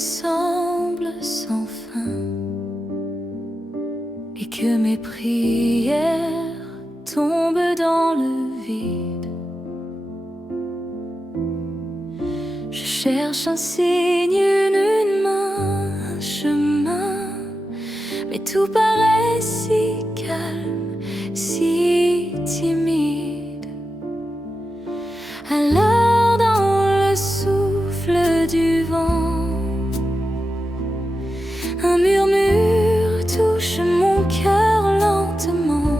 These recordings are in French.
semble sans fin et que mes prières tombent dans le vide. Je cherche un signe, une main, un chemin, mais tout paraît si calme, si timide. Alors dans le souffle du vent, un murmure touche mon cœur lentement.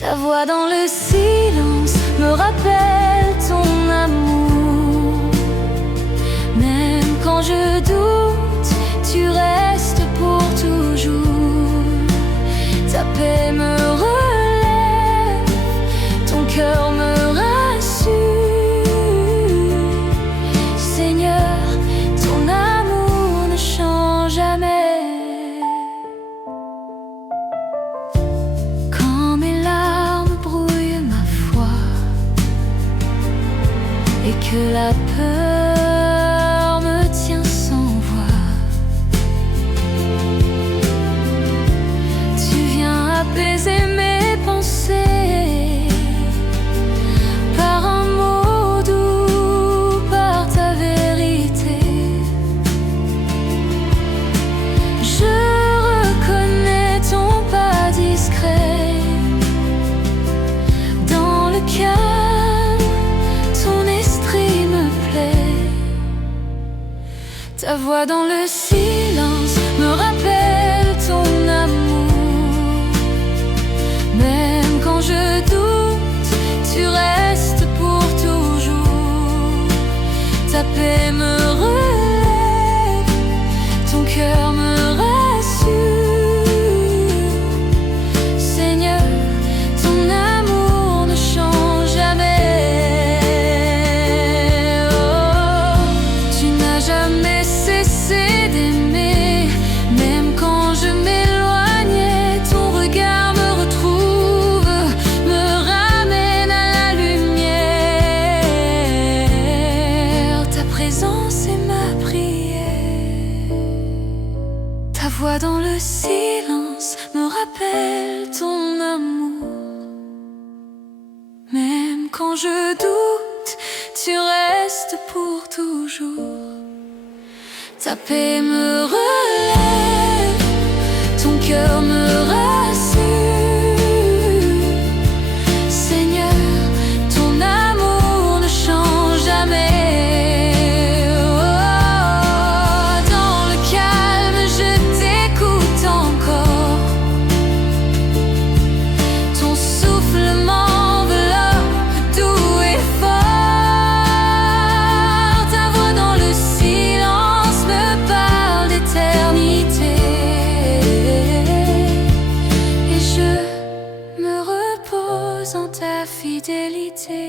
Ta voix dans le silence me rappelle ton amour. Même quand je doute, tu restes pour toujours. Ta paix me relève, ton cœur me rassure. Seigneur, ton amour ne change jamais. Quand mes larmes brouillent ma foi et que la peur me tient sans voix, tu viens apaiser mes pensées par un mot doux, par ta vérité. Je reconnais ton pas discret dans le calme, ton esprit me plaît. Ta voix dans le silence me rappelle ton amour. Même quand je doute, tu restes pour toujours. Ta paix me relève, ton cœur me rassure. Seigneur, ton amour ne change jamais. Oh, tu n'as jamais cessé d'aimer. Même quand je m'éloignais, ton regard me retrouve, me ramène à la lumière. Ta présence est ma prière. Ta voix dans le silence me rappelle ton amour. Même quand je doute, tu restes pour toujours. Ta paix me relève, ton cœur me rassure. Seigneur, ton amour ne change jamais. Oh, dans le calme, je t'écoute encore. Ton souffle m'enveloppe, doux et fort. Ta voix dans le silence me parle d'éternité. Et je me repose en ta fidélité.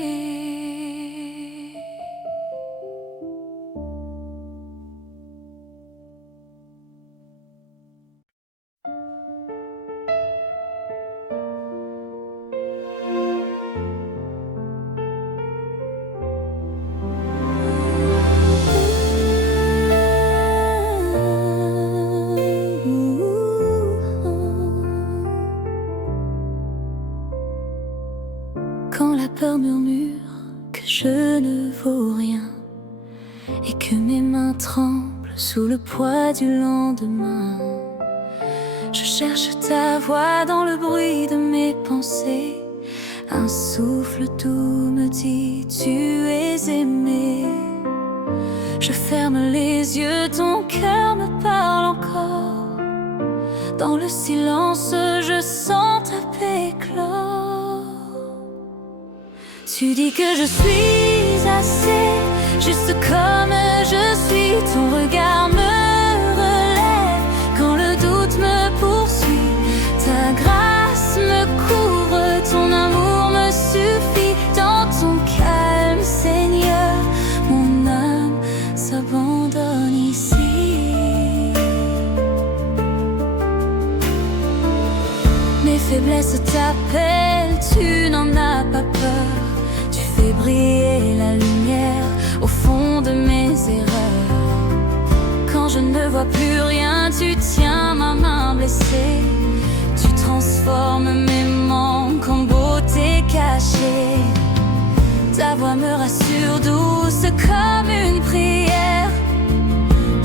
Quand la peur murmure que je ne vaux rien et que mes mains tremblent sous le poids du lendemain, je cherche ta voix dans le bruit de mes pensées. Un souffle doux me dit tu es aimé. Je ferme les yeux, ton cœur me parle encore. Dans le silence, je sens ta paix éclore. Tu dis que je suis assez, juste comme je suis. Ton regard me relève quand le doute me poursuit. Ta grâce me couvre, ton amour me suffit. Dans ton calme, Seigneur, mon âme s'abandonne ici. Mes faiblesses t'appellent, tu n'en as pas peur. Tu fais briller la lumière au fond de mes erreurs. ne vois plus rien, tu tiens ma main blessée. Tu transformes mes manques en beauté cachée. Ta voix me rassure, douce comme une prière.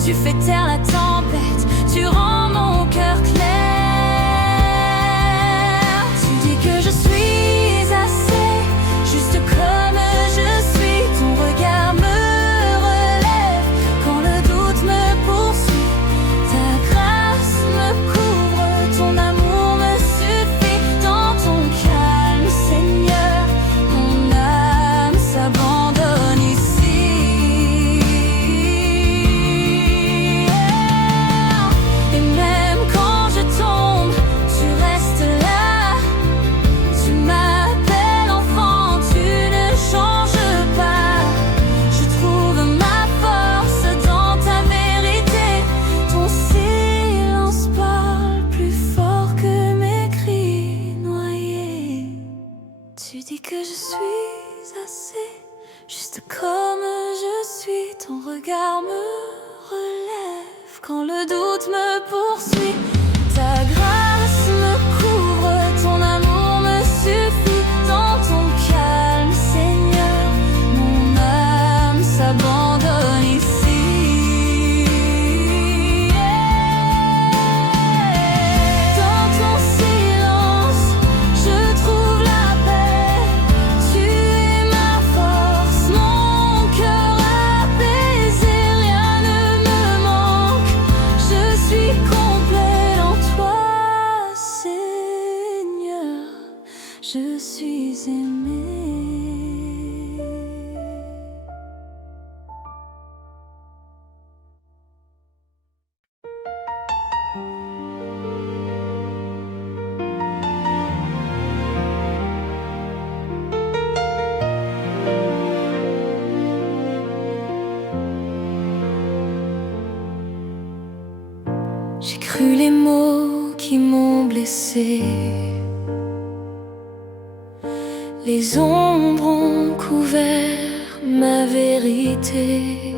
Tu fais taire la tempête, tu rends mon cœur clair. Tu dis que je suis assez, juste comme je suis. Ton regard me relève quand le doute me poursuit. Ta grâce me couvre, ton amour me suffit. Dans ton calme, Seigneur, mon âme s'abandonne ici. Et même quand je tombe, tu restes là. Tu m'appelles enfant, tu ne changes pas. Je trouve ma force dans ta vérité. Ton silence parle plus fort que mes cris noyés. Tu dis que je suis assez, juste comme je suis. Ton regard me relève quand le doute me poursuit. Ta grâce me couvre, ton amour me suffit. Dans ton calme, Seigneur, mon âme s'abandonne ici. Dans ton silence, je trouve la paix. Tu es ma force, mon cœur apaisé. Rien ne me manque, je suis complet en toi, Seigneur. Je suis aimé. J'ai cru les mots qui m'ont blessé. Les ombres ont couvert ma vérité.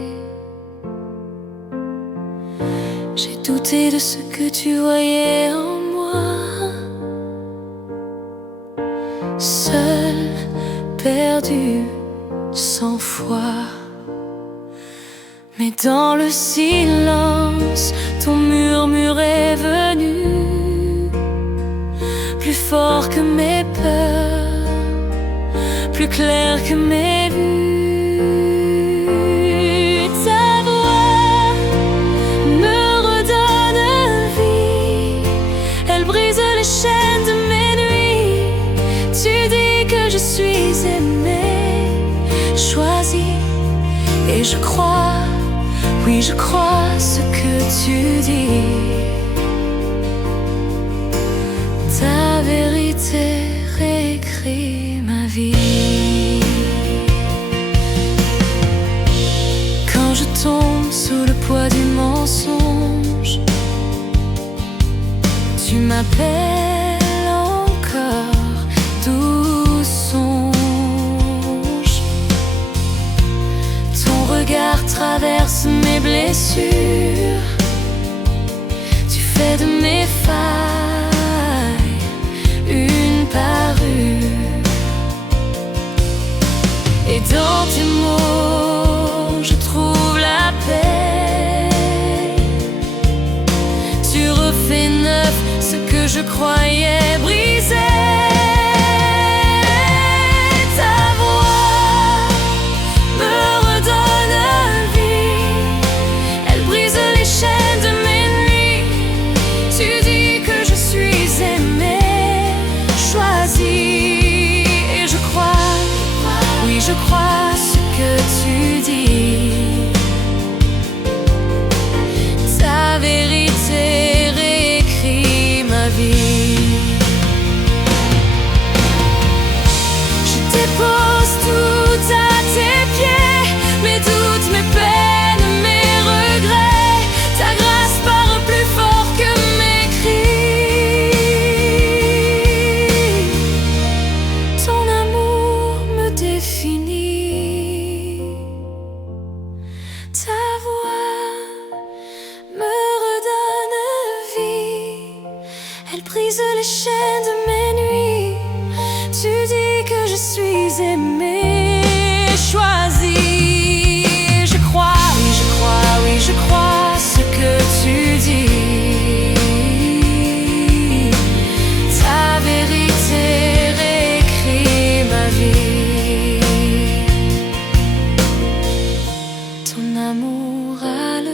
J'ai douté de ce que tu voyais en moi. Seul, perdu, sans foi. Mais dans le silence, ton murmure est venu, plus fort que mes peurs, plus clair que mes vues. Ta voix me redonne vie, elle brise les chaînes de mes nuits. Tu dis que je suis aimé, choisi, et je crois. Oui, je crois ce que tu dis. Ta vérité réécrit ma vie. Quand je tombe sous le poids du mensonge, tu m'appelles encore, doux songe. Ton regard traverse mes blessures. Tu fais de mes failles une parure. Et dans tes mots, je trouve la paix. Tu refais neuf ce que je croyais brisé. Je crois ce que tu dis. Ta vérité réécrit ma vie.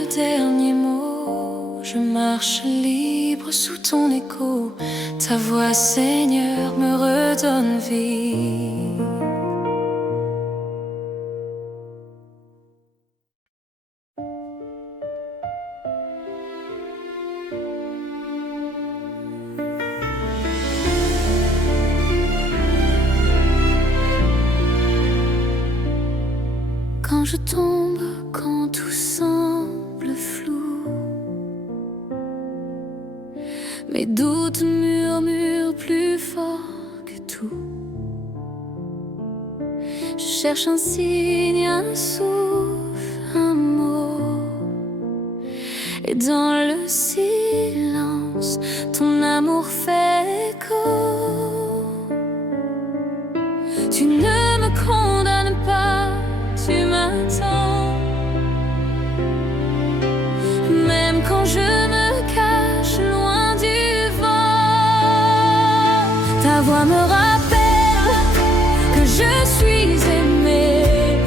le dernier mot. Je marche libre sous ton écho. Ta voix, Seigneur, me redonne vie. Quand je tombe, quand tout semble flou, mes doutes murmurent plus fort que tout. Je cherche un signe, un souffle, un mot. Et dans le silence, ton amour fait écho. Tu ne me condamnes pas, tu m'attends. Même quand je me cache loin du vent, ta voix me rappelle que je suis aimée,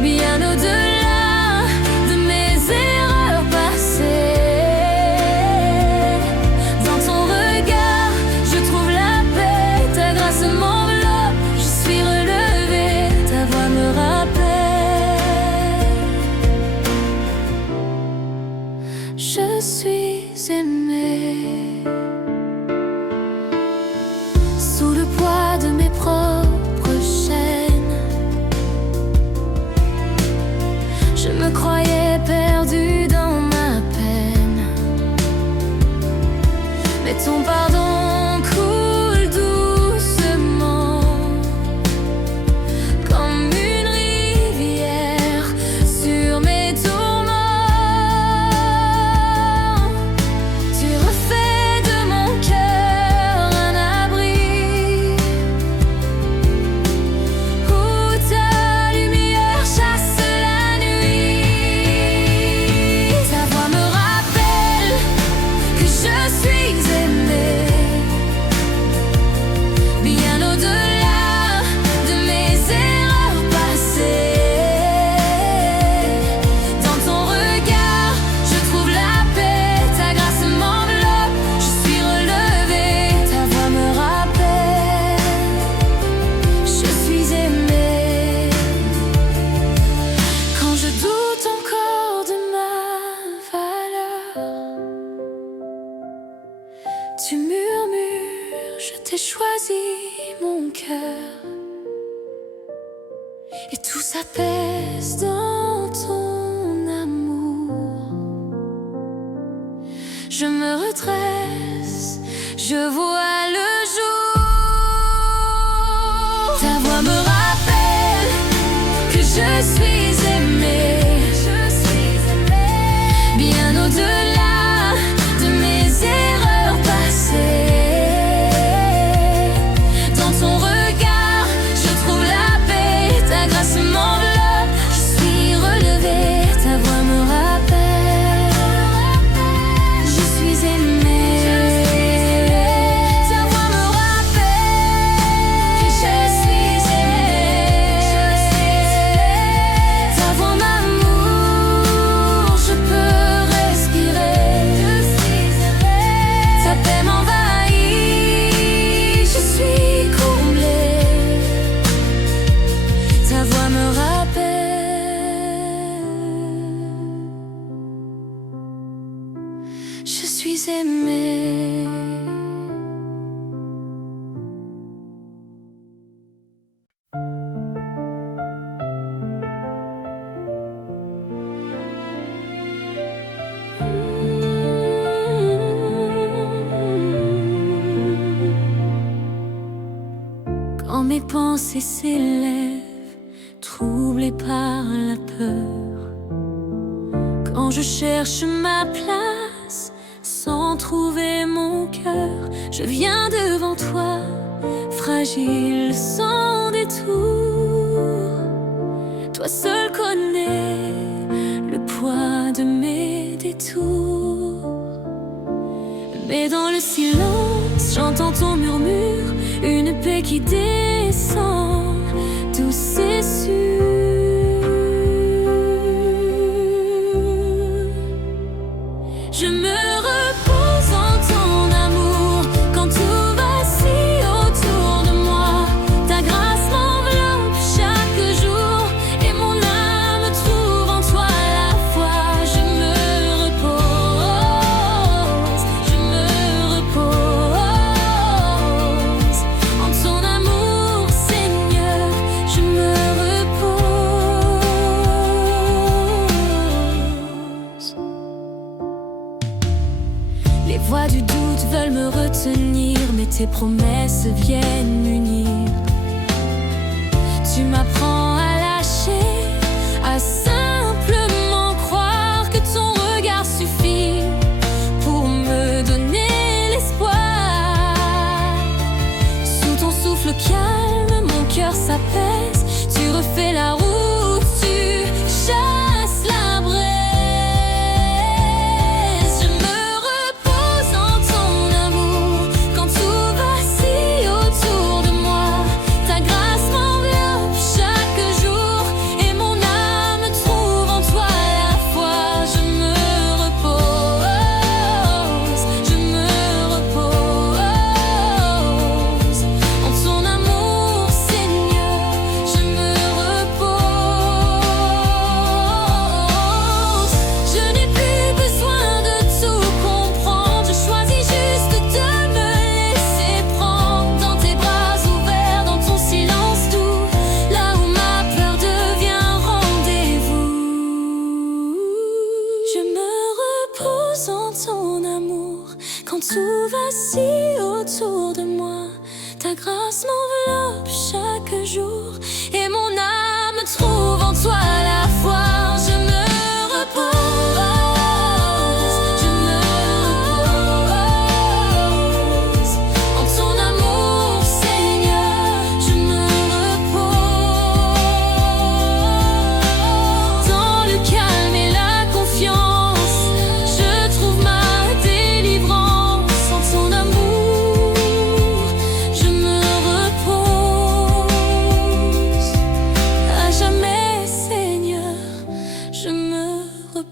bien au-delà de mes erreurs passées. Dans ton regard, je trouve la paix, ta grâce m'enveloppe, je suis relevée. Ta voix me rappelle, je suis aimée. Sous le poids de mes propres chaînes, je me croyais perdue dans ma peine. Mais ton pardon coule doucement, comme une rivière sur mes tourments. Tu refais de mon cœur un abri où ta lumière chasse la nuit. Ta voix me rappelle que je suis aimée, bien au-delà de mes erreurs passées. Dans ton regard, je trouve la paix, ta grâce m'enveloppe, je suis relevée. Ta voix me rappelle, je suis aimée. Quand je doute encore de ma valeur, tu murmures, je t'ai choisi mon cœur. Et tout s'apaise dans ton amour. Je me redresse, je vois le jour. Ta voix me rappelle que je suis aimée, bien au-delà de mes erreurs passées. Dans ton regard, je trouve la paix, ta grâce m'enveloppe, je suis relevée. Ta voix me rappelle, je suis aimée. Ta voix me rappelle que je suis aimée. Ta voix m'amour, je peux respirer. Ta paix m'envahit, je suis comblée. Ta voix me rappelle, je suis aimée. Quand mes pensées s'élèvent, troublées par la peur, quand je cherche ma place sans trouver mon cœur, je viens devant toi, fragile sans détour. Toi seul connais le poids de mes détours. Mais dans le silence, j'entends ton murmure, une paix qui descend, douce et sûre. doutes veulent me retenir, mais tes promesses viennent m'unir. Tu m'apprends à lâcher, à simplement croire que ton regard suffit pour me donner l'espoir. Sous ton souffle calme, mon cœur s'apaise. Tu refais la route, tu chasses la braise. Je me repose en ton amour quand tout vacille autour de moi. Ta grâce m'enveloppe chaque jour et mon âme trouve en toi la foi. Je me repose en ton amour, Seigneur. Je me repose. Je n'ai plus besoin de tout comprendre. Je choisis juste de me laisser prendre dans tes bras ouverts, dans ton silence doux, là où ma peur devient rendez-vous. Je me repose en ton amour quand tout vacille autour de moi. Ta grâce m'enveloppe chaque jour et mon âme trouve en toi la foi. Je me repose, en ton amour, Seigneur. Je me repose dans le calme et la confiance. Je trouve ma délivrance en ton amour. Je me repose à jamais, Seigneur. Je me repose.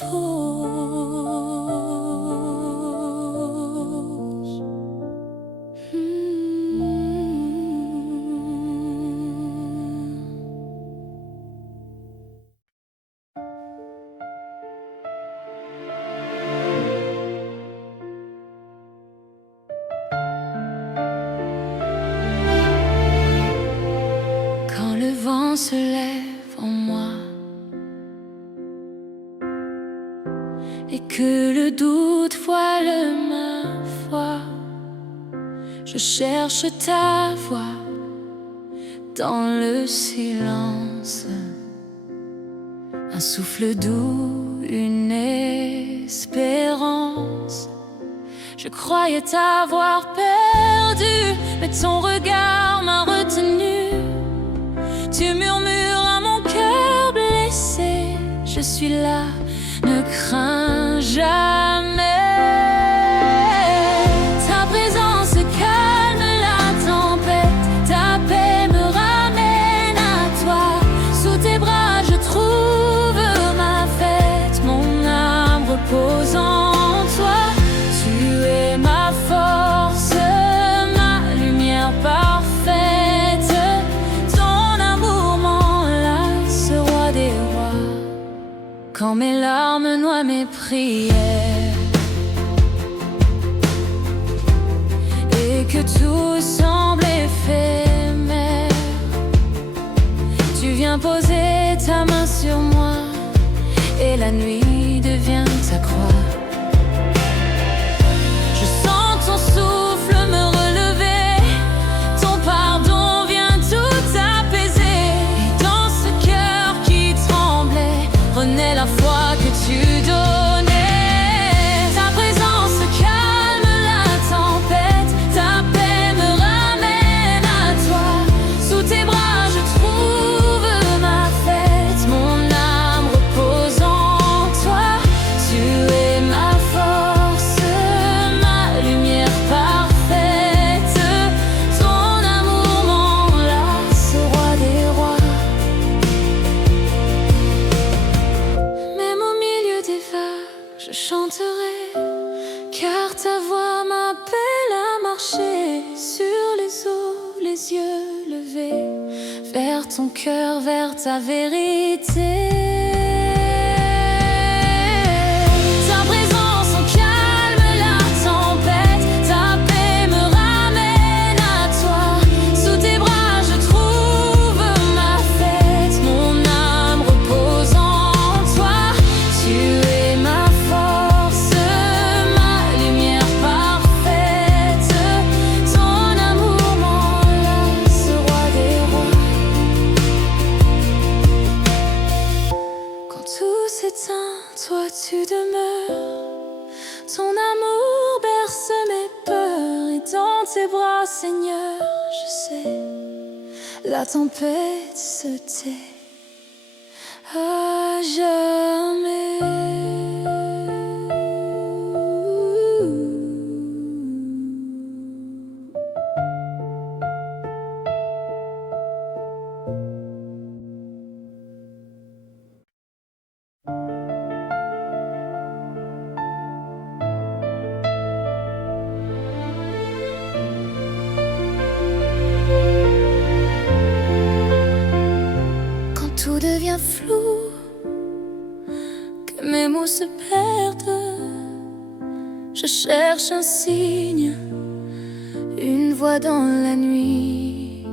Quand le vent se lève en moi et que le doute voile ma foi, je cherche ta voix dans le silence. Un souffle doux, une espérance. Je croyais t'avoir perdu, mais ton regard m'a retenu. Tu murmures à mon cœur blessé, je suis là, ne crains jamais. Ta présence calme la tempête, ta paix me ramène à toi. Sous tes bras je trouve ma fête, mon âme repose en toi. Tu es ma force, ma lumière parfaite. Ton amour m'enlace, roi des rois. Quand mes larmes noient mes prières et que tout semble éphémère, tu viens poser ta main sur moi et la nuit devient ta croix. Je sens ton souffle me relever, ton pardon vient tout apaiser. Et dans ce cœur qui tremblait, renaît la foi que tu donnais. Ta présence calme la tempête, ta paix me ramène à toi. Sous tes bras je trouve ma fête, mon âme repose en toi. Tu es ma force, ma lumière parfaite. Ton amour m'enlace, roi des rois. Même au milieu des vagues, je chanterai, car ta voix m'appelle à marcher sur les eaux, les yeux levés vers ton cœur, vers ta vérité. Ta présence calme la tempête, ta paix me ramène à toi. Sous tes bras je trouve ma fête, mon âme repose en toi. Tu es ma force, ma lumière parfaite. s'éteint, toi tu demeures. Ton amour berce mes peurs, et dans tes bras, Seigneur, je sais, la tempête se tait à jamais. Tout devient flou, que mes mots se perdent. Je cherche un signe, une voix dans la nuit.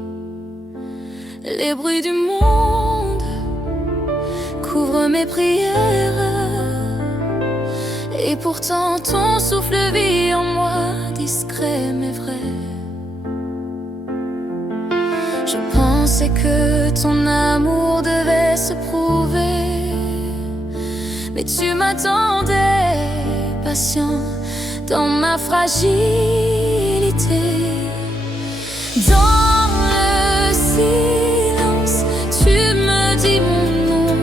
Les bruits du monde couvrent mes prières, et pourtant ton souffle vit en moi, discret mais vrai. Je pensais que ton amour devait se prouver, mais tu m'attendais, patient, dans ma fragilité. Dans le silence, tu me dis mon nom,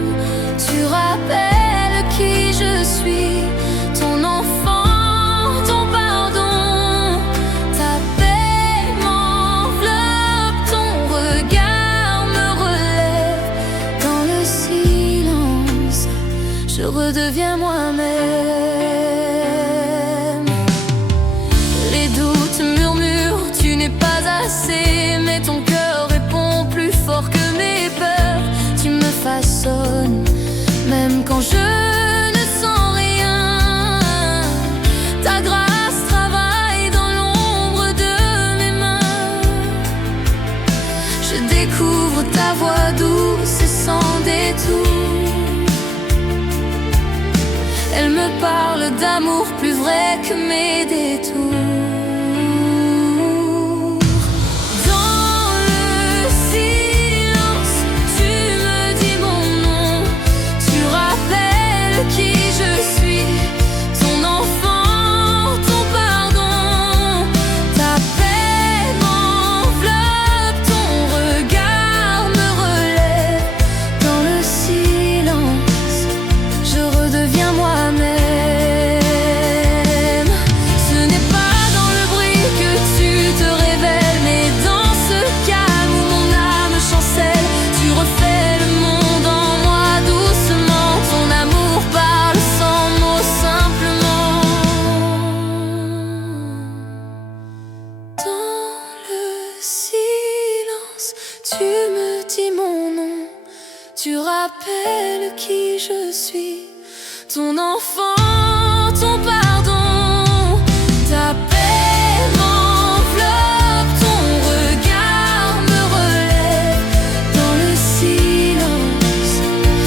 tu rappelles qui je suis, ton enfant, ton pardon, ta paix m'enveloppe, ton regard me relève. Dans le silence, je redeviens moi-même. Les doutes murmurent, tu n'es pas assez, mais ton cœur répond plus fort que mes peurs. Tu me façonnes, même quand je ne sens rien. Ta grâce travaille dans l'ombre de mes mains. Je découvre ta voix douce et sans détour. Elle me parle d'amour plus vrai que mes détours. Dans le silence, tu me dis mon nom, tu rappelles qui je suis, ton enfant, ton pardon, ta paix m'enveloppe, ton regard me relève. Dans le silence, je redeviens moi-même. Ce n'est pas dans le bruit que tu te révèles, mais dans ce calme où mon âme chancelle. Tu refais le monde en moi doucement, ton amour parle sans mots simplement. Dans le silence, tu me dis mon nom, tu rappelles qui je suis, ton enfant, ton pardon, ta paix m'enveloppe, ton regard me relève. Dans le silence,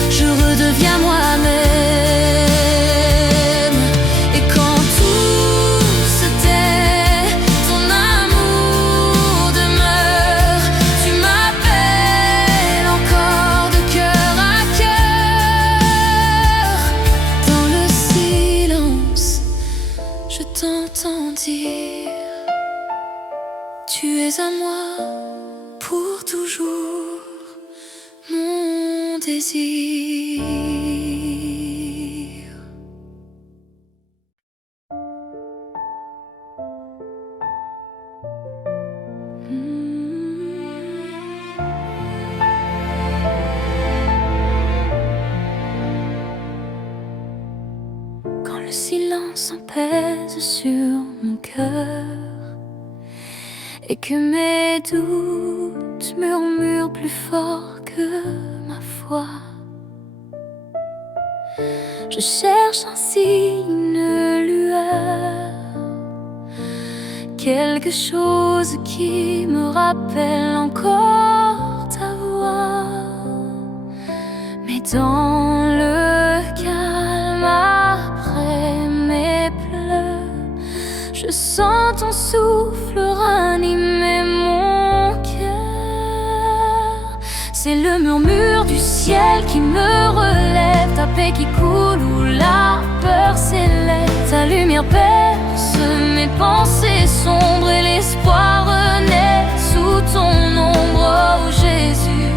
je redeviens moi-même. Et quand tout se tait, ton amour demeure. Tu m'appelles encore de cœur à cœur. Dans le silence, je t'entends dire, tu es à moi pour toujours, mon désir. Quand le silence pèse sur mon cœur et que mes doutes murmurent plus fort que ma foi, je cherche un signe, une lueur, quelque chose qui me rappelle encore ta voix. Mais dans le calme après mes pleurs, je sens ton souffle ranimer mon cœur. C'est le murmure du ciel qui me relève. ta paix qui coule où la peur s'élève. Ta lumière perce mes pensées sombres et l'espoir renaît sous ton ombre. Oh Jésus,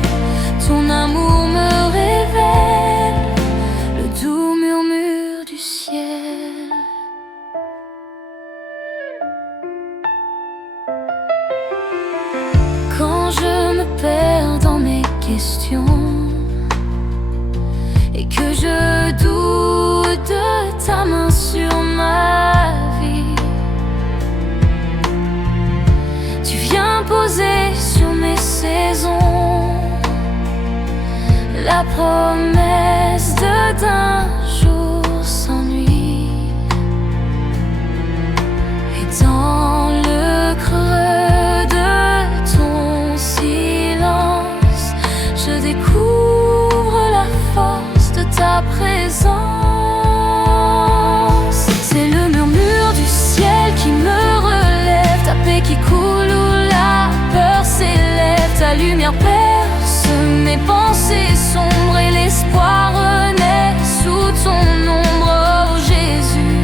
ton amour me révèle le doux murmure du ciel. Quand je me perds dans mes questions et que je doute de ta main sur ma vie, tu viens poser sur mes saisons la promesse d'un jour sans nuit. Et dans le creux de ton silence, je découvre la force de ta présence. C'est le murmure du ciel qui me relève, ta paix qui coule où la peur s'élève. Ta lumière perce mes pensées sombres et l'espoir renaît sous ton ombre. Oh Jésus,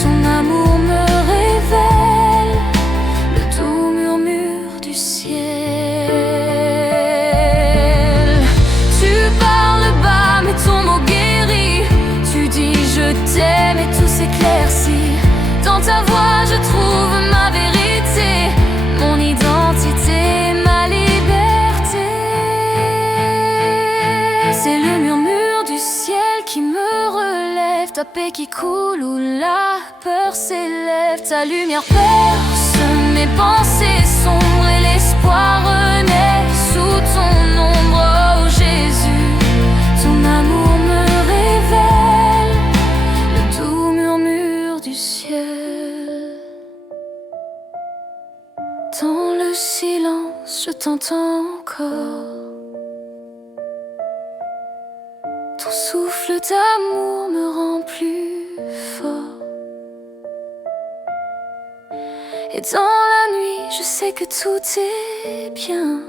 ton amour me révèle le doux murmure du ciel. Tu parles bas mais ton mot guérit, tu dis je t'aime et tout s'éclaircit. Dans ta voix je trouve ma vérité, mon identité, ma liberté. C'est le murmure du ciel qui me relève, ta paix qui coule où la peur s'élève. Ta lumière perce mes pensées sombres et l'espoir renaît sous ton ombre. Oh Jésus, ton amour me révèle le doux murmure du ciel. Dans le silence, je t'entends encore. Ton souffle d'amour me rend plus fort. Et dans la nuit, je sais que tout est bien,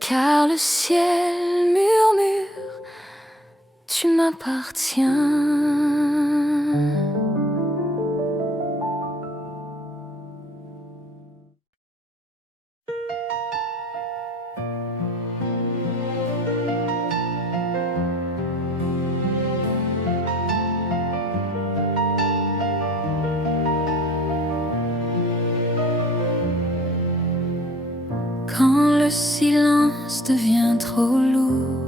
car le ciel murmure, tu m'appartiens. Quand le silence devient trop lourd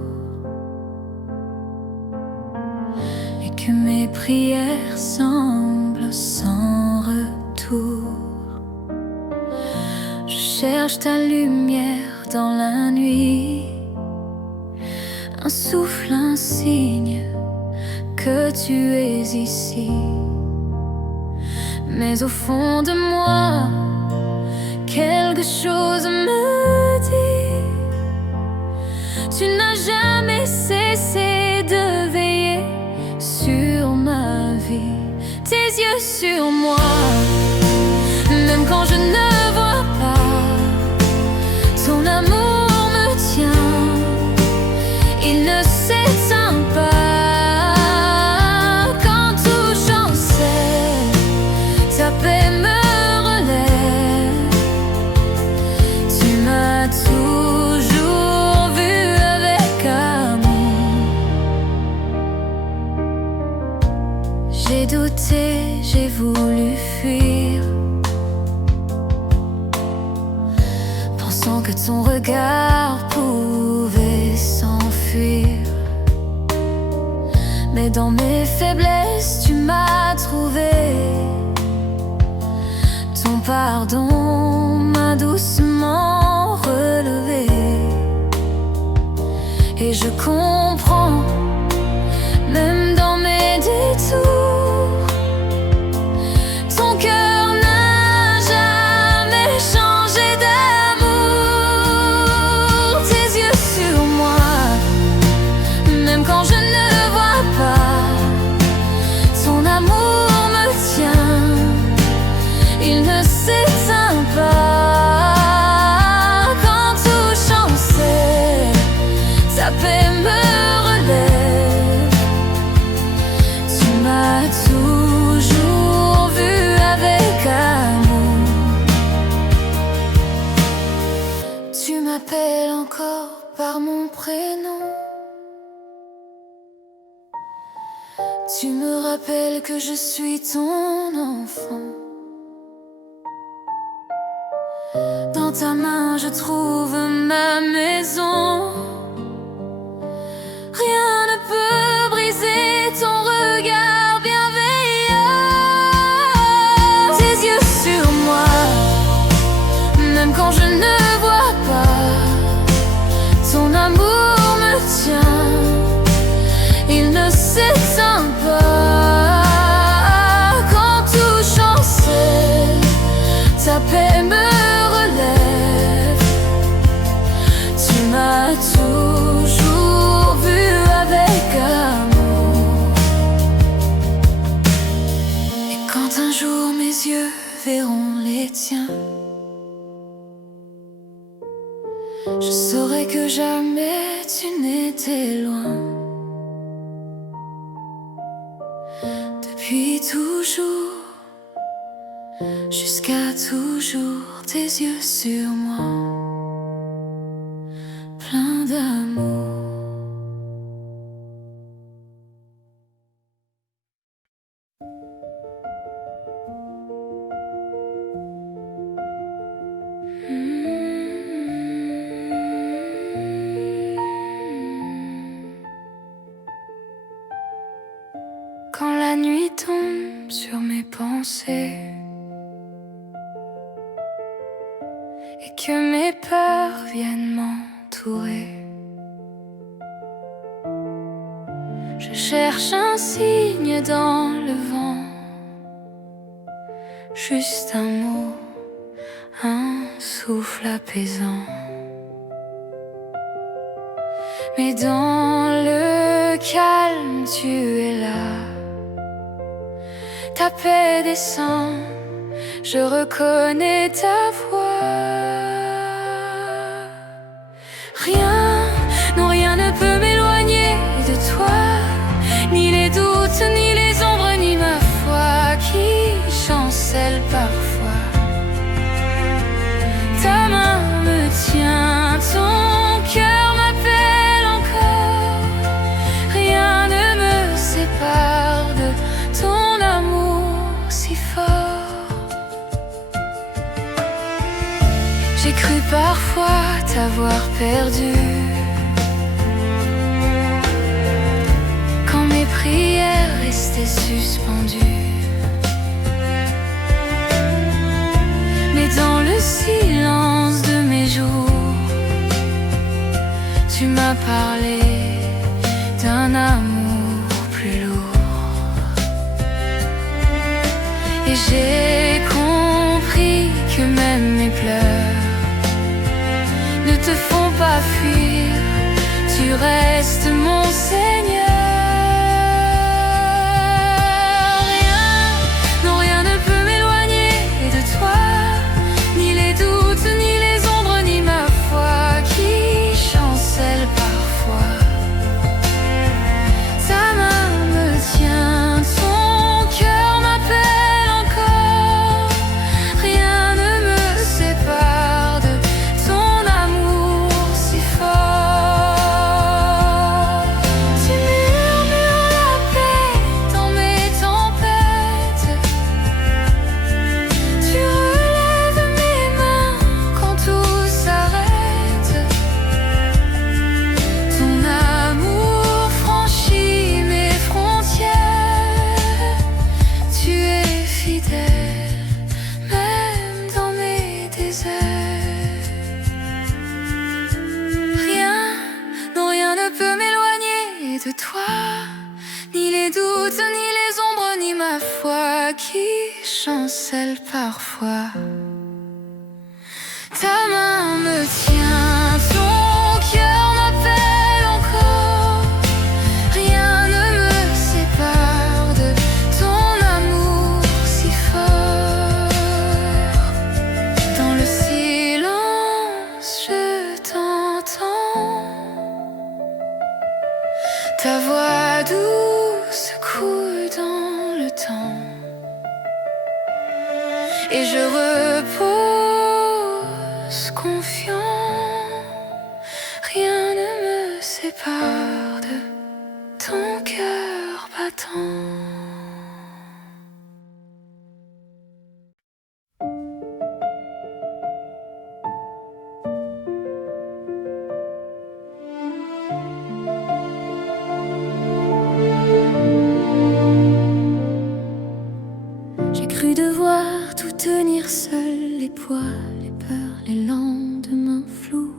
et que mes prières semblent sans retour, je cherche ta lumière dans la nuit, un souffle, un signe que tu es ici. Mais au fond de moi, quelque chose me dit, tu n'as jamais cessé de veiller sur ma vie. Tes yeux sur moi, même quand je ne vois pas, ton amour me tient, il ne s'éteint pas. Quand tout chancelle, ta paix me toujours vu avec amour. J'ai douté, j'ai voulu fuir, pensant que ton regard pouvait s'enfuir. Mais dans mes faiblesses, tu m'as trouvé. Ton pardon m'a doucement relevé. Et je comprends, même dans mes détours, ton cœur n'a jamais changé d'amour. Tes yeux sur moi, même quand je ne vois pas, ton amour me tient, il ne s'éteint pas. Quand tout chancelle, ta paix me relève. encore par mon prénom. Tu me rappelles que je suis ton enfant. Dans ta main je trouve ma maison. Rien ne peut briser ton regard bienveillant. Tes yeux sur moi, même quand je ne vois pas. Ton amour me tient, il ne s'éteint pas. Quand tout chancelle, ta paix me relève. Tu m'as toujours vu avec amour. Et quand un jour mes yeux verront les tiens, je saurai que jamais tu n'étais loin. Depuis toujours, jusqu'à toujours, tes yeux sur moi, plein d'amour. Quand la nuit tombe sur mes pensées et que mes peurs viennent m'entourer, je cherche un signe dans le vent, juste un mot, un souffle apaisant. Mais dans le calme, tu es là. Ta paix descend, je reconnais ta voix. Rien, non rien ne peut m'éloigner de toi, ni les doutes, ni les ombres, ni ma foi qui chancelle parfois. Ta main me tient, ton cœur m'appelle encore. Rien ne me sépare de ton amour si fort. J'ai cru parfois t'avoir perdu, quand mes prières restaient suspendues. Mais dans le silence de mes jours, tu m'as parlé d'un amour plus lourd. Et j'ai compris que même mes pleurs ne te font pas fuir, tu restes mon Seigneur. Rien, non rien ne peut m'éloigner de toi, ni les doutes, ni les ombres, ni ma foi qui chancelle parfois. Ta main me tient, ton cœur m'appelle encore. Rien ne me sépare de ton amour si fort. Tu murmures la paix dans mes tempêtes. Tu relèves mes mains quand tout s'arrête. Ton amour franchit mes frontières. Tu es fidèle même dans mes déserts. Rien, non rien ne peut m'éloigner de toi, ni les doutes, ni les ombres, ni ma foi qui chancelle parfois. Ta main me tient, ton cœur m'appelle encore. Rien ne me sépare de ton amour si fort. Dans le silence, je t'entends. Ta voix douce coule dans le temps, et je repose confiant t'attends. J'ai cru devoir tout tenir seul, les poids, les peurs, les lendemains flous.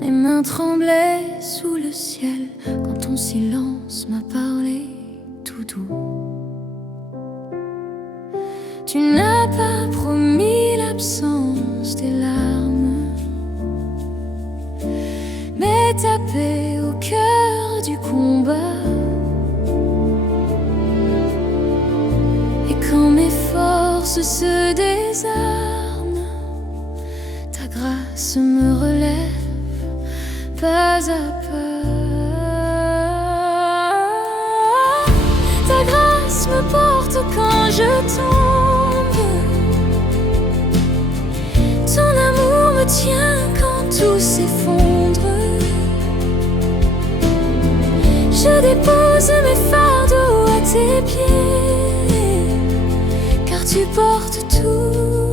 Mes mains tremblaient sous le ciel quand ton silence m'a parlé tout doux. Tu n'as pas promis l'absence des larmes, mais ta paix au cœur du combat. Et quand mes forces se désarment, ta grâce me relève pas à pas. Ta grâce me porte quand je tombe. Ton amour me tient quand tout s'effondre. Je dépose mes fardeaux à tes pieds, car tu portes tout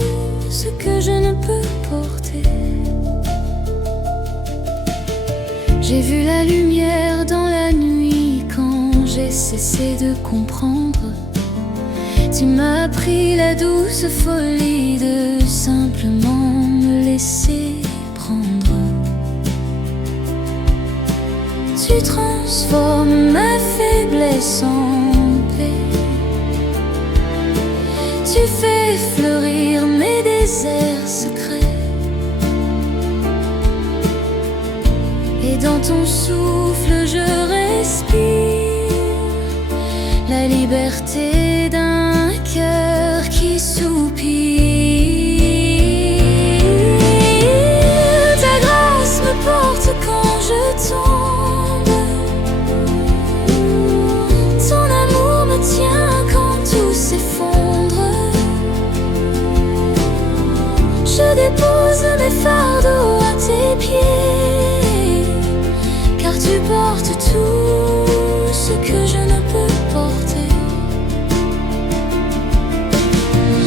ce que je ne peux porter. J'ai vu la lumière dans la nuit quand j'ai cessé de comprendre. Tu m'as appris la douce folie de simplement me laisser prendre. Tu transformes ma faiblesse en paix. Tu fais fleurir mes déserts secrets. Et dans ton souffle je respire la liberté d'un cœur qui soupire. Ta grâce me porte quand je tombe. Ton amour me tient quand tout s'effondre. Je dépose mes fardeaux à tes pieds, car tu portes tout ce que je ne peux porter.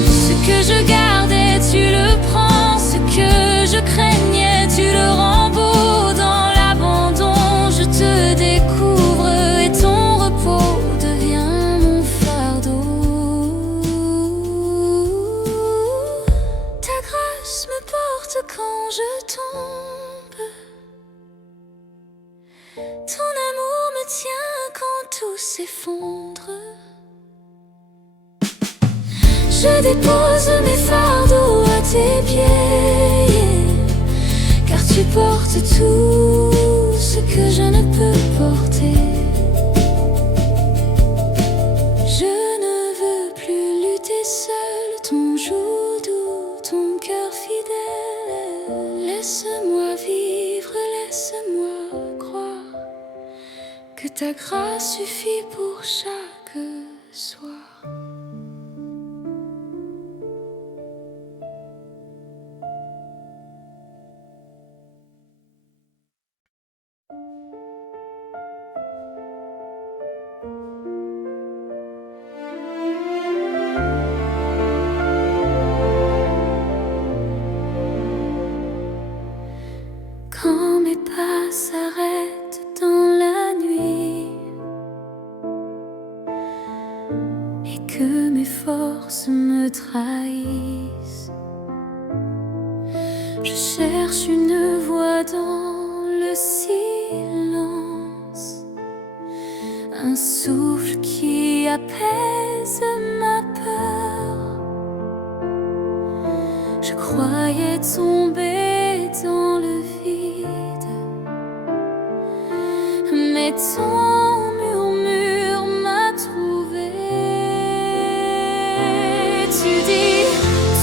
Ce que je gardais, tu le prends. Ce que je craignais, tu le rends beau. Dans l'abandon, je te découvre et ton repos devient mon fardeau. Ta grâce me porte quand je tombe. Ton amour me tient quand tout s'effondre. Je dépose mes fardeaux à tes pieds, car tu portes tout ce que je ne peux porter. Je ne veux plus lutter seul, ton joug doux, ton cœur fidèle. Laisse-moi vivre, laisse-moi croire que ta grâce suffit pour chaque soir. Quand mes pas s'arrêtent dans la nuit et que mes forces me trahissent, je cherche une voix dans le silence, un souffle qui apaise ma peur. Je croyais tomber dans le vide, mais ton murmure m'a trouvé. Tu dis,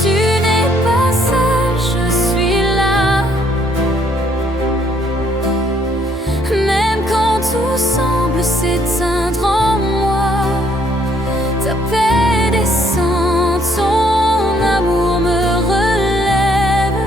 tu n'es pas seul, je suis là. Même quand tout semble s'éteindre en moi, ta paix descend, ton amour me relève.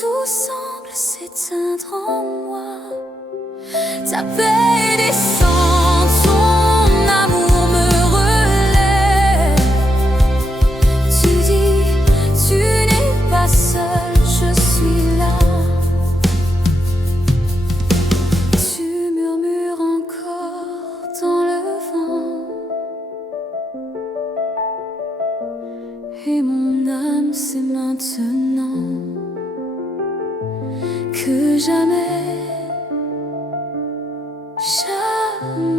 tout semble s'éteindre en moi. Ta paix descend, ton amour me relève. Tu dis, tu n'es pas seul, je suis là. Tu murmures encore dans le vent, et mon âme sait maintenant que jamais, jamais,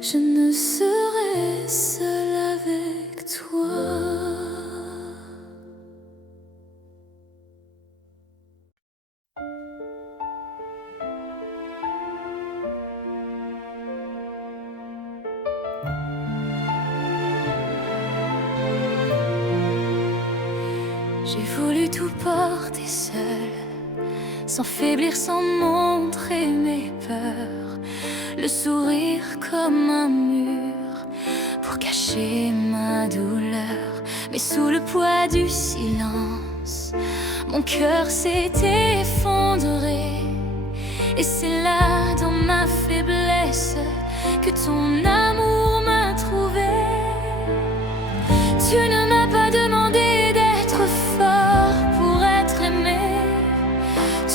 je ne serai seule avec toi. J'ai voulu tout porter seul, sans faiblir, sans montrer mes peurs, le sourire comme un mur pour cacher ma douleur. Mais sous le poids du silence, mon cœur s'est effondré. Et c'est là, dans ma faiblesse, que ton amour m'a trouvé. Tu ne m'as pas demandé d'être fort pour être aimé.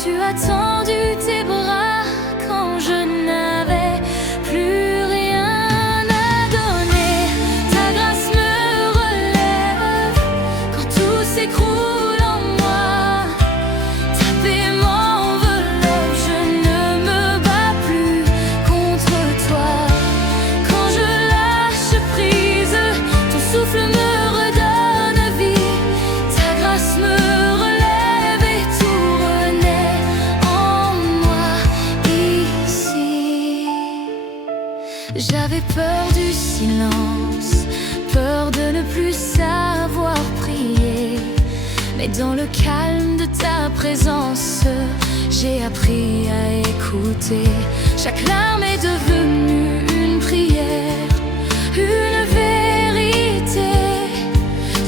Tu as tendu tes bras quand je n'avais plus rien à donner. Ta grâce me relève quand tout s'écroule en moi. Ta paix m'enveloppe, je ne me bats plus contre toi. Quand je lâche prise, ton souffle me redonne vie. Ta grâce me relève et tout renaît en moi ici. J'avais peur du silence, peur de ne plus savoir prier. Mais dans le calme de ta présence, j'ai appris à écouter. Chaque larme est devenue une prière, une vérité.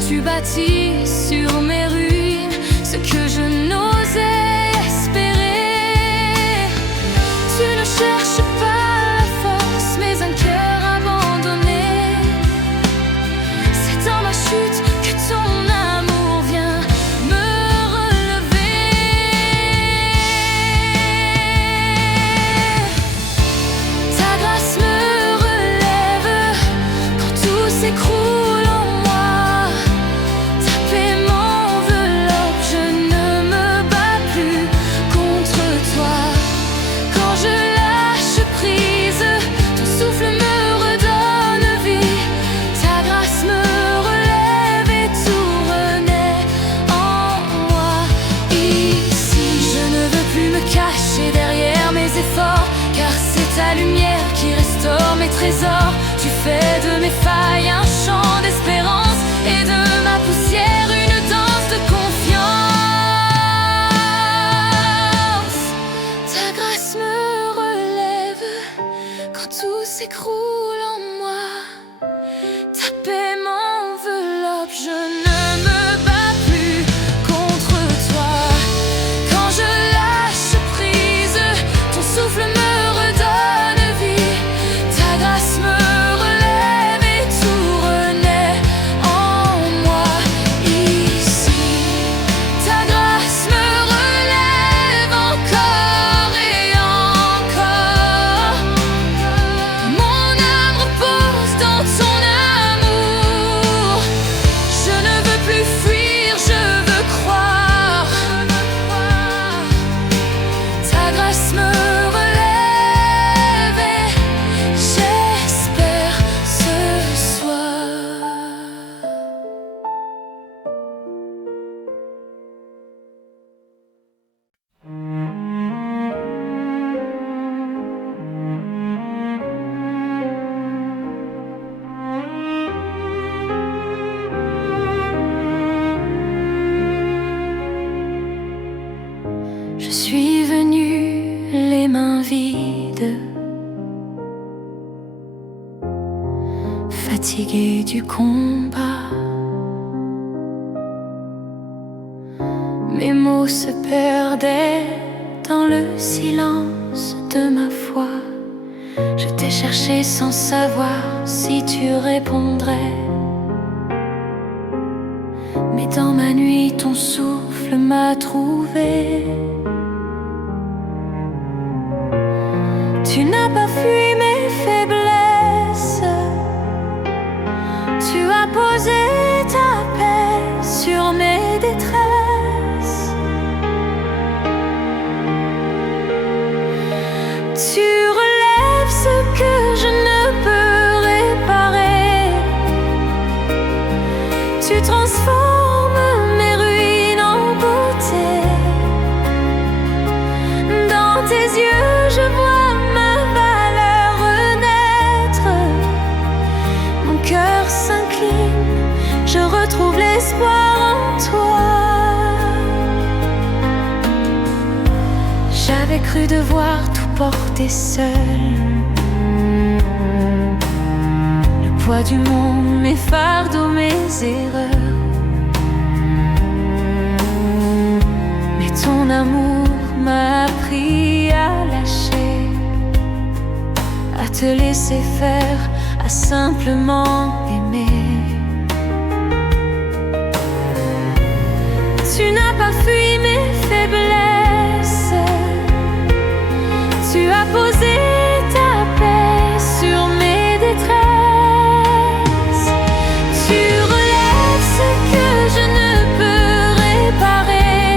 Tu bâtis sur mes ruines ce que je n'osais espérer. Tu ne cherches pas la force, mais un cœur abandonné. C'est dans ma chute que ton amour vient me relever. Ta grâce me relève quand tout s'écroule en moi. Ta paix m'enveloppe, je ne me bats plus contre toi. Quand je lâche prise, ton souffle me redonne vie. Ta grâce me relève et tout renaît en moi ici. Je ne veux plus me cacher derrière mes efforts, car c'est ta lumière qui restaure mes trésors. Tu fais de mes failles un chant d'espérance et de ma poussière une danse de confiance. Ta grâce me relève quand tout s'écroule en moi. Ta paix m'enveloppe, je ne me bats plus contre toi. Quand je lâche prise, ton souffle me redonne vie. Ta grâce me relève et tout renaît en moi ici. Ta grâce me relève encore et encore. Mon âme repose dans ton amour. Je ne veux plus fuir, je veux croire. Ta grâce me relève et j'espère ce soir. Je suis venue les mains vides, fatiguée du combat. se perdait dans le silence de ma foi. Je t'ai cherché sans savoir si tu répondrais. Mais dans ma nuit, ton souffle m'a trouvé. Tu n'as pas fui mes faiblesses. Tu as posé ta paix sur mes détresses. Tu relèves ce que je ne peux réparer. Tu transformes mes ruines en beauté. Dans tes yeux, je vois ma valeur renaître. Mon cœur s'incline, je retrouve l'espoir en toi. J'avais cru devoir tout porter seul. Le poids du monde, mes fardeaux, mes erreurs. Mais ton amour m'a appris à lâcher, à te laisser faire, à simplement aimer. Tu n'as pas fui mes faiblesses. Tu as posé ta paix sur mes détresses. Tu relèves ce que je ne peux réparer.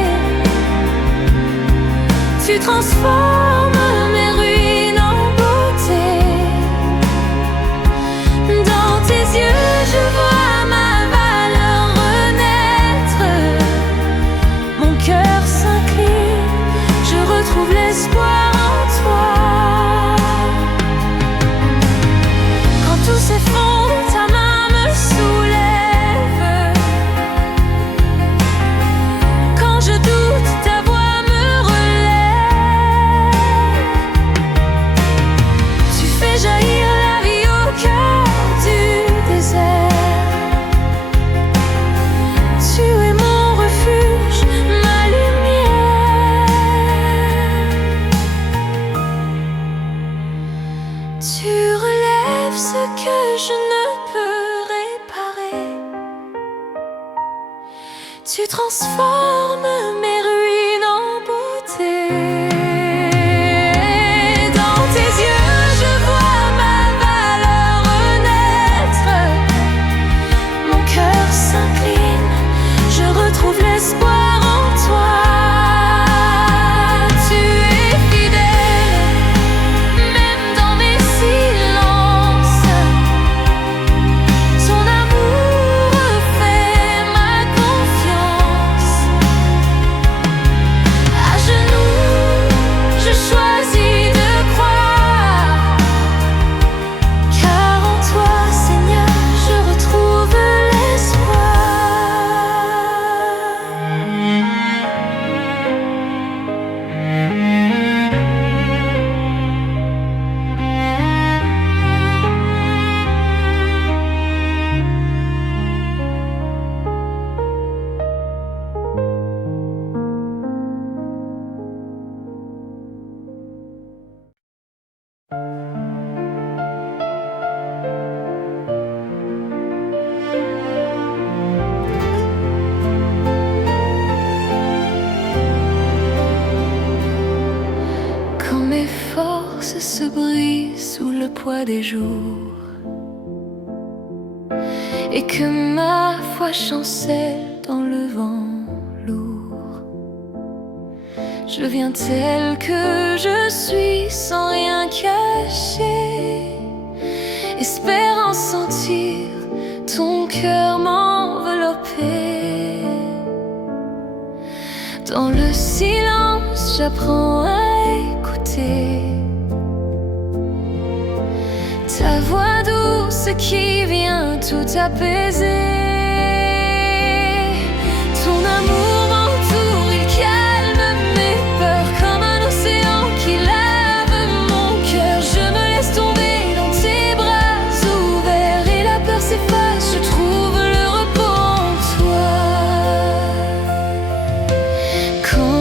Tu transformes mes ruines en beauté. Dans tes yeux, je vois ma valeur renaître. Mon cœur s'incline, je retrouve l'espoir en toi. Quand tout s'effondre, ta main me soulève. Quand je doute, ta voix me relève. Tu fais jaillir la vie au cœur du désert. Tu es mon refuge, ma lumière. Tu relèves ce que je ne peux réparer. Tu transformes mes ruines en beauté. Dans tes yeux, je vois ma valeur renaître. Mon cœur s'incline, je retrouve l'espoir en toi. Tu es fidèle, même dans mes silences. Ton amour fait ma confiance. À genoux, je choisis de croire, car en toi, Seigneur, je retrouve quand mes forces se brisent sous le poids des jours et que ma foi chancelle dans le vent lourd. Je viens tel que je suis, sans rien cacher, espérant sentir ton cœur m'envelopper. Dans le silence, j'apprends à écouter ta voix douce qui vient tout apaiser. Ton amour m'entoure, il calme mes peurs comme un océan qui lave mon cœur. Je me laisse tomber dans tes bras ouverts et la peur s'efface, je trouve le repos en toi. Quand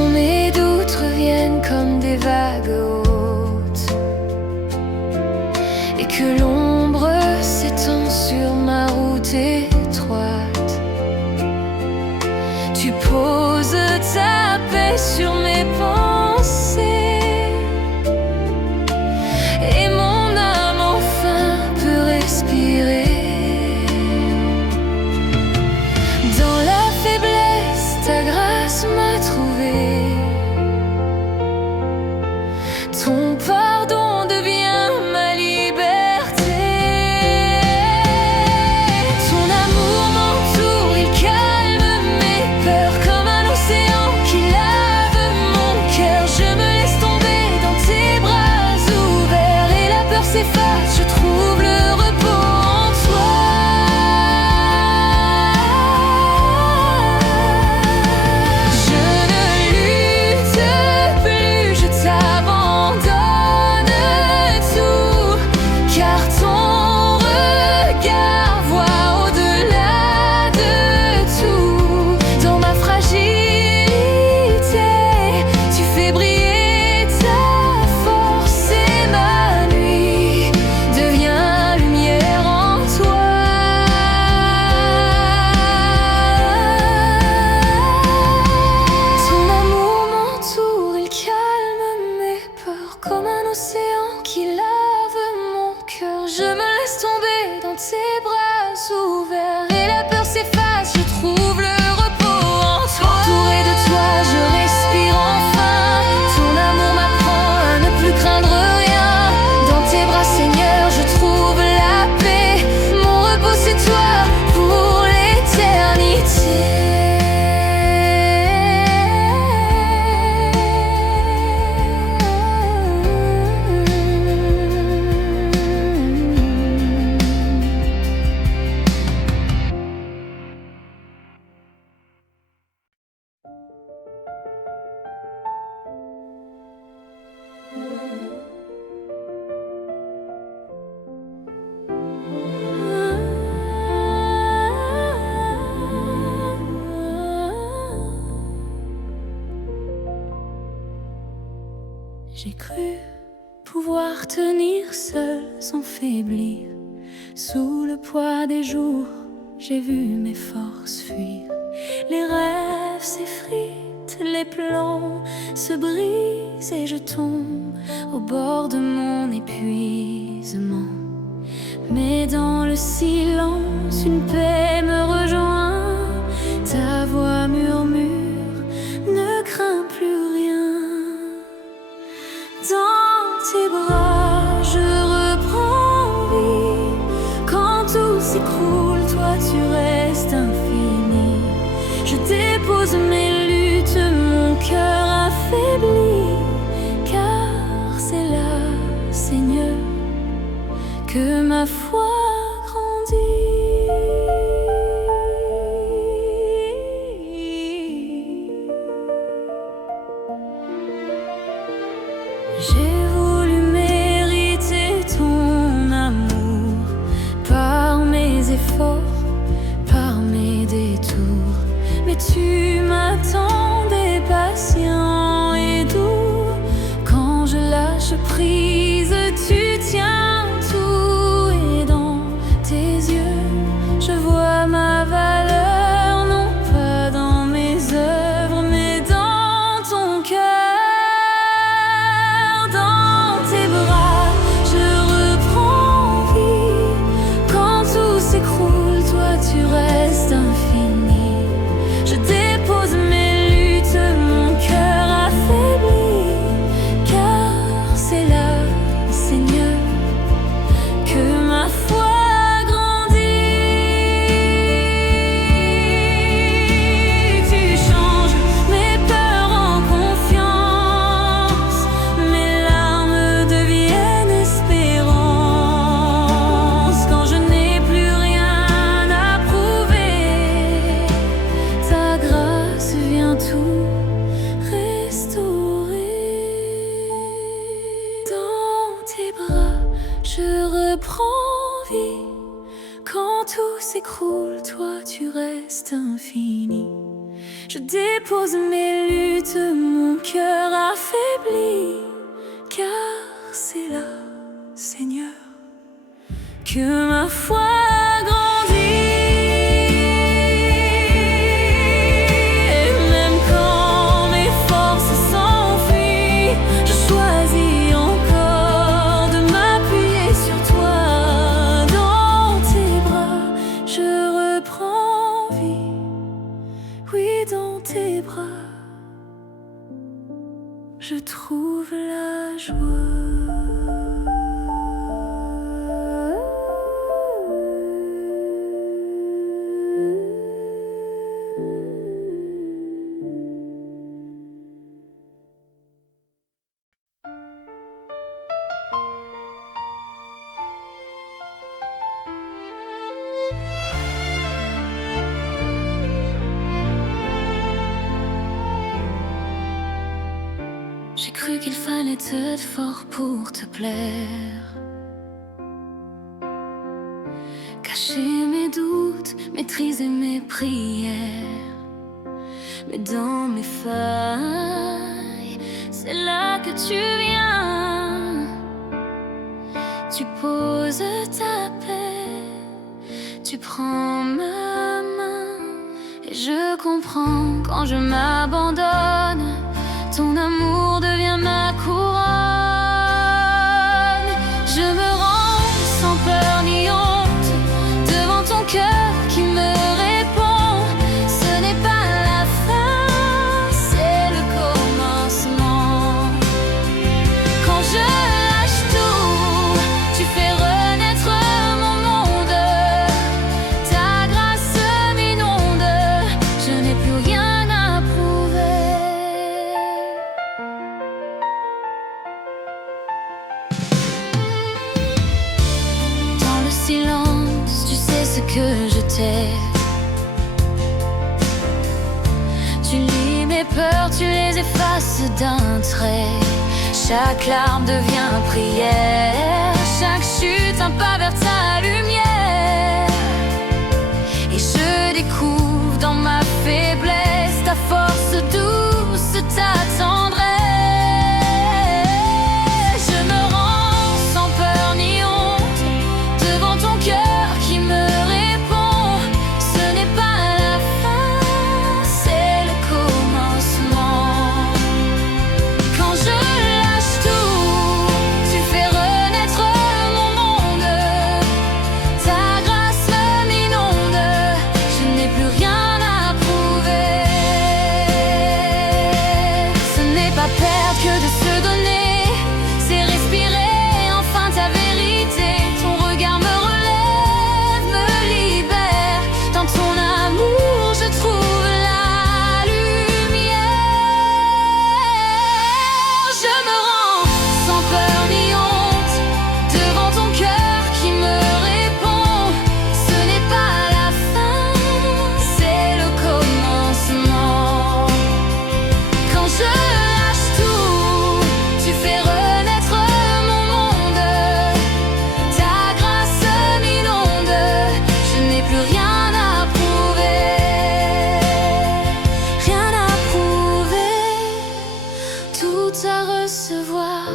s'efface, je trouve le repos en toi. Je ne lutte plus, je t'abandonne tout, car ton regard voit au-delà de tout. Dans ma fragilité, tu fais briller ta force et ma nuit devient lumière en toi. Ton amour m'entoure, il calme mes peurs comme un océan qui lave mon cœur. Je me laisse tomber dans tes bras ouverts et la peur s'efface, je trouve le repos en toi. Entouré de toi, je respire enfin. Ton amour m'apprend à ne plus craindre rien. Dans tes bras, Seigneur, je trouve la paix. Mon repos, c'est toi pour J'ai cru pouvoir tenir seul sans faiblir. Sous le poids des jours, j'ai vu mes forces fuir. Les rêves s'effritent, les plans se brisent et je tombe au bord de mon épuisement. Mais dans le silence, une paix me rejoint. Ta voix murmure, ne crains plus rien. Dans tes bras, je reprends vie. Quand tout s'écroule, toi tu restes infini. Je dépose mes luttes, mon cœur affaibli. Car c'est là, Seigneur, que ma foi grandit. J'ai voulu mériter ton amour par mes efforts, par mes détours. Mais tu m'attendais patient et doux. Quand je lâche prise, tu tiens tout. Et dans tes yeux, je vois ma valeur, non pas dans mes œuvres, mais dans ton cœur. Dans tes bras, je reprends vie. Quand tout s'écroule, toi tu restes infini. Je dépose mes luttes, mon cœur affaibli. Car c'est là, Seigneur, que ma foi grandit. Tu changes mes peurs en confiance, mes larmes deviennent espérance. Quand je n'ai plus rien à prouver, ta grâce vient tout restaurer. Dans tes bras, je reprends vie. Quand tout s'écroule, toi tu restes infini. Je dépose mes luttes, mon cœur affaibli. Car c'est là, Seigneur, que ma foi grandit. Et même quand mes forces s'enfuient, je choisis encore de m'appuyer sur toi. Dans tes bras, je reprends vie. Oui, dans tes bras, je trouve la joie. cru qu'il fallait être fort pour te plaire. Cacher mes doutes, maîtriser mes prières. Mais dans mes failles, c'est là que tu viens. Tu poses ta paix, tu prends ma main. Et je comprends quand je m'abandonne, ton amour devient ma couronne. Je me rends sans peur ni honte devant ton cœur qui me répond. Ce n'est pas la fin, c'est le commencement. Quand je lâche tout, tu fais renaître mon monde. Ta grâce m'inonde, je n'ai plus rien à prouver. Dans le silence, tu sais ce que je t'ai. Tu lis mes peurs, tu les effaces d'un trait. Chaque larme devient prière, chaque chute un pas vers ta lumière. Et je découvre dans ma faiblesse ta force douce, ta tendresse. Je me rends sans peur ni honte devant ton cœur qui me répond. Ce n'est pas la fin, c'est le commencement. Quand je lâche tout, tu fais renaître mon monde. Ta grâce m'inonde, je n'ai plus rien à prouver. Ce n'est pas perdre que de se donner, c'est respirer enfin ta vérité. Ton regard me relève, me libère. Dans ton amour je trouve la lumière. Je me rends sans peur ni honte devant ton cœur qui me répond. Ce n'est pas la fin, c'est le commencement. Quand je lâche tout, tu fais renaître mon monde. Ta grâce m'inonde, je n'ai plus rien à prouver. Rien à prouver, tout à recevoir.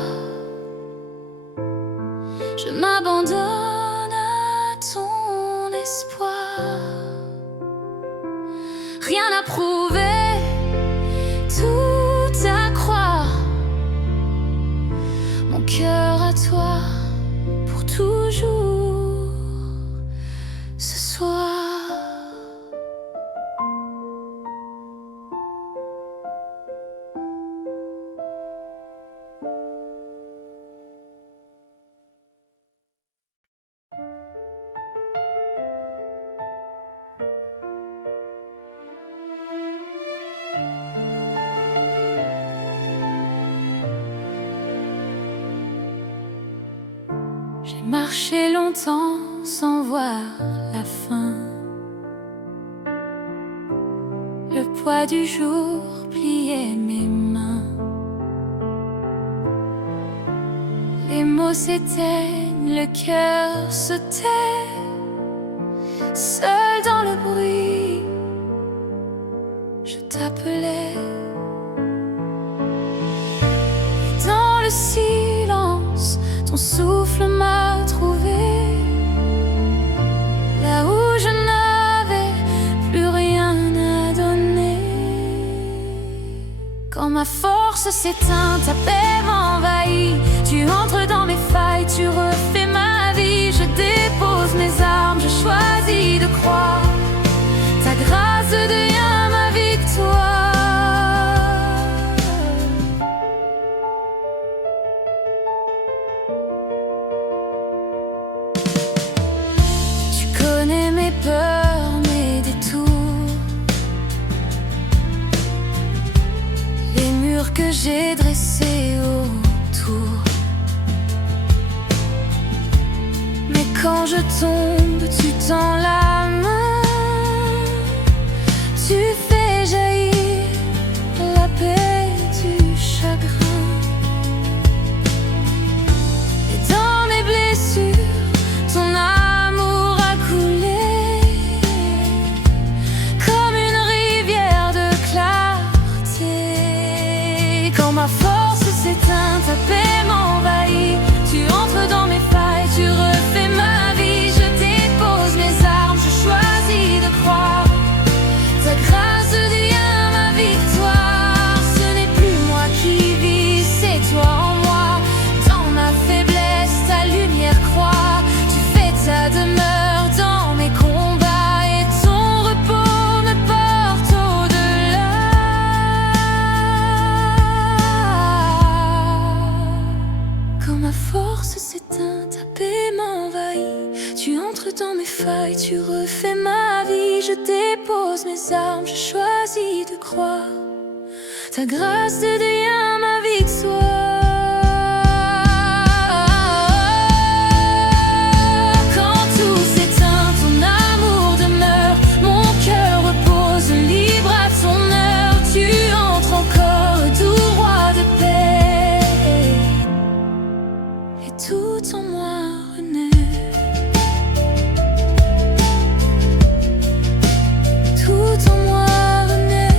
Je m'abandonne à ton espoir. Rien à prouver, tout à croire. Mon cœur à toi pour toujours ce soir. J'ai marché longtemps sans voir la fin. Le poids du jour pliait mes mains. Les mots s'éteignent, le cœur se tait. Seul dans le bruit, je t'appelais. Et dans le silence, ton souffle m'a trouvé. Là où je n'avais plus rien à donner. Quand ma force s'éteint, ta paix m'envahit. Tu entres dans mes failles, tu refais ma vie. Je dépose mes armes, je choisis de croire. Ta grâce devient ma victoire. Tu connais mes peurs, mes détours, les murs que j'ai dressés autour. Mais quand je tombe, tu tends la main. Tu fais jaillir la paix du chagrin. s'éteint, ta paix m'envahit. Tu entres dans mes failles, tu refais ma vie. Je dépose mes armes, je choisis de croire. Ta grâce devient ma victoire. Ce n'est plus moi qui vis, c'est toi en moi. Dans ma faiblesse, ta lumière croît. Tu fais ta demeure dans mes combats et ton repos me porte au-delà. Quand ma force s'éteint, ta paix m'envahit. Tu entres dans mes failles, tu refais ma vie. Je dépose mes armes, je choisis de croire. Ta grâce devient ma victoire. Quand tout s'éteint, ton amour demeure. Mon cœur repose libre à ton heure. Tu entres encore, doux roi de paix, et tout en moi renaît. Tout en moi renaît.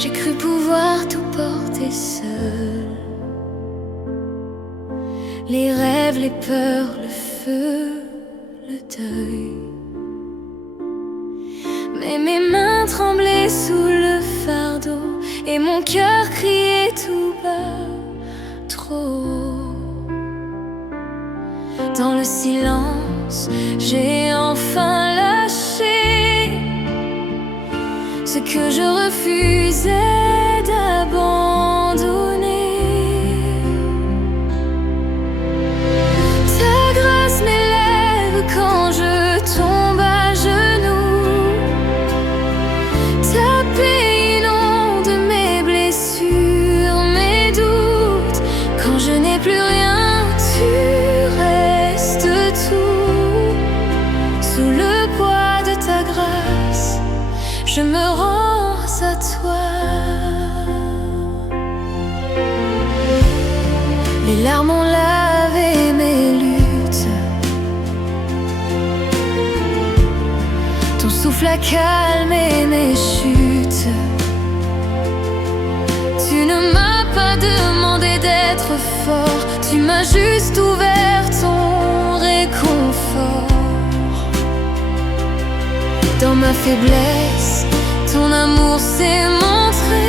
J'ai cru pouvoir tout porter seul. Les rêves, les peurs, le feu, le deuil. Mais mes mains tremblaient sous le fardeau et mon cœur criait tout bas, trop haut. Dans le silence, j'ai enfin lâché ce que je refusais d'abandonner. Ta grâce m'élève quand je tombe à genoux. Ta paix inonde mes blessures, mes doutes. Quand je n'ai plus rien, tu restes tout. Sous le poids de ta grâce, je me rends à toi. Les larmes ont lavé mes luttes. Ton souffle a calmé mes chutes. Tu ne m'as pas demandé d'être fort. Tu m'as juste ouvert ton réconfort. Dans ma faiblesse, ton amour s'est montré,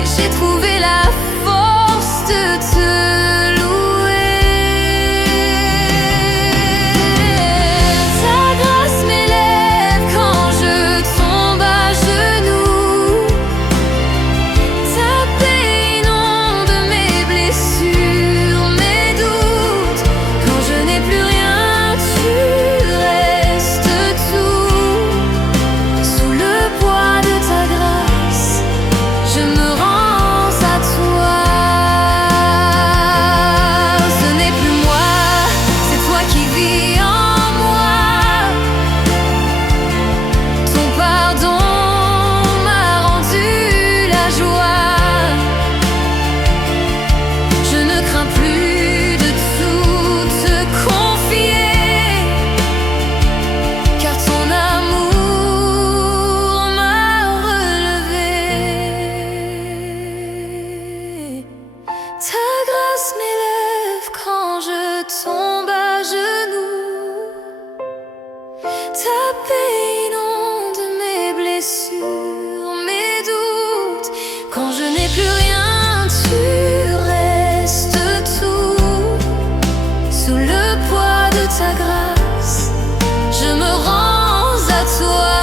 et j'ai trouvé la force de te louer. Ta grâce m'élève quand je tombe à genoux. Ta paix inonde mes blessures, mes doutes. Quand je n'ai plus rien, tu restes tout. Sous le poids de ta grâce, je me rends à toi. Ce n'est plus moi, c'est toi qui vis en moi. Ton pardon m'a rendu la joie. Je ne crains plus de tout te confier, car ton amour m'a relevé. Ta grâce m'élève quand je tombe à genoux. Ta paix inonde mes blessures, mes doutes. Quand je n'ai plus rien, tu restes tout. Sous le poids de ta grâce, je me rends à toi.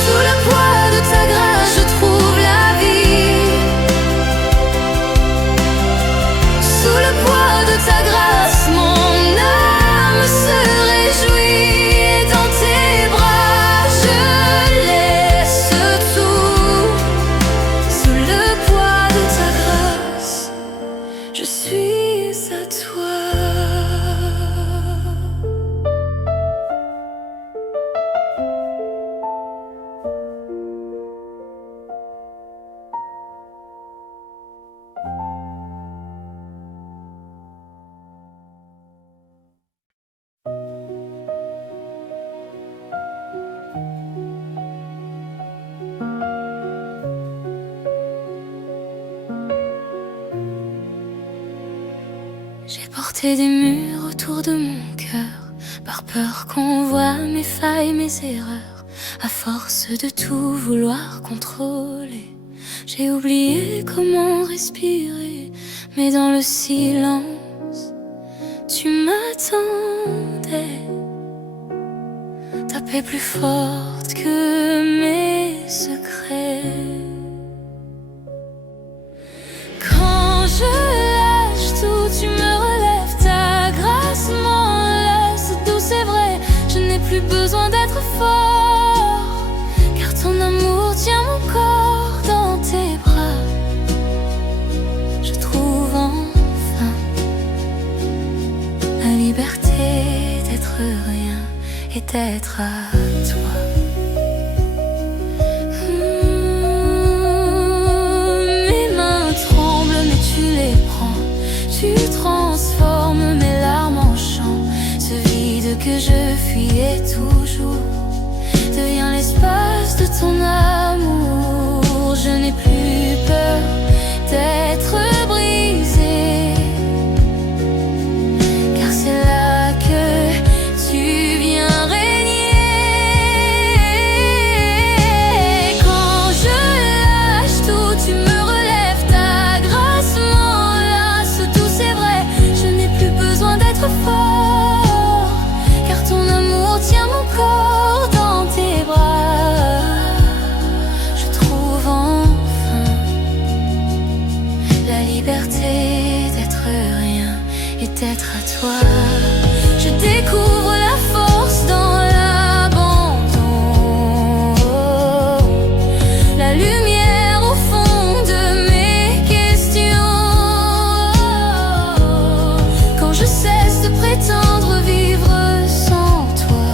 Sous le poids de ta grâce, je trouve la vie. J'ai porté des murs autour de mon cœur, par peur qu'on voie mes failles, mes erreurs. À force de tout vouloir contrôler, j'ai oublié comment respirer. Mais dans le silence, tu m'attendais. Ta paix plus forte que mes secrets. Quand je lâche tout, tu me relèves. Ta grâce m'enlace, tout c'est vrai. Je n'ai plus besoin d'être fort, car ton amour tient mon corps dans tes bras. Je trouve enfin la liberté d'être rien et d'être à toi. Mes mains tremblent mais tu les prends. Tu transformes mes larmes en chant. Ce vide que je fuyais toujours devient l'espace de ton amour. Je n'ai plus peur d'être brisée, car c'est là que tu viens régner. Quand je lâche tout, tu me relèves. Ta grâce m'enlace, tout c'est vrai. Je n'ai plus besoin d'être fort, car ton amour tient mon corps dans tes bras. Je trouve enfin la liberté d'être rien et d'être à toi. Je découvre la force dans l'abandon, la lumière au fond de mes questions. Quand je cesse de prétendre vivre sans toi,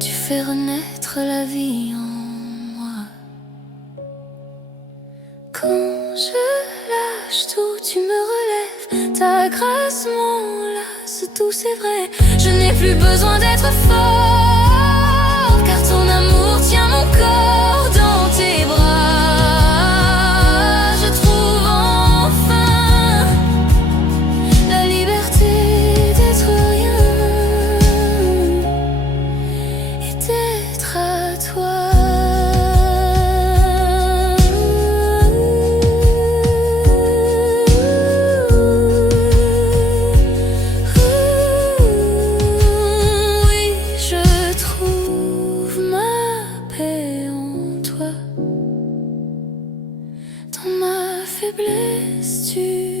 tu fais renaître la vie en moi. Quand je lâche tout, tu me relèves. Ta grâce m'enlace, tout c'est vrai. Je n'ai plus besoin d'être fort, car ton amour tient mon corps dans tes bras. Je trouve enfin la liberté d'être rien et d'être à toi. Dans ma faiblesse, tu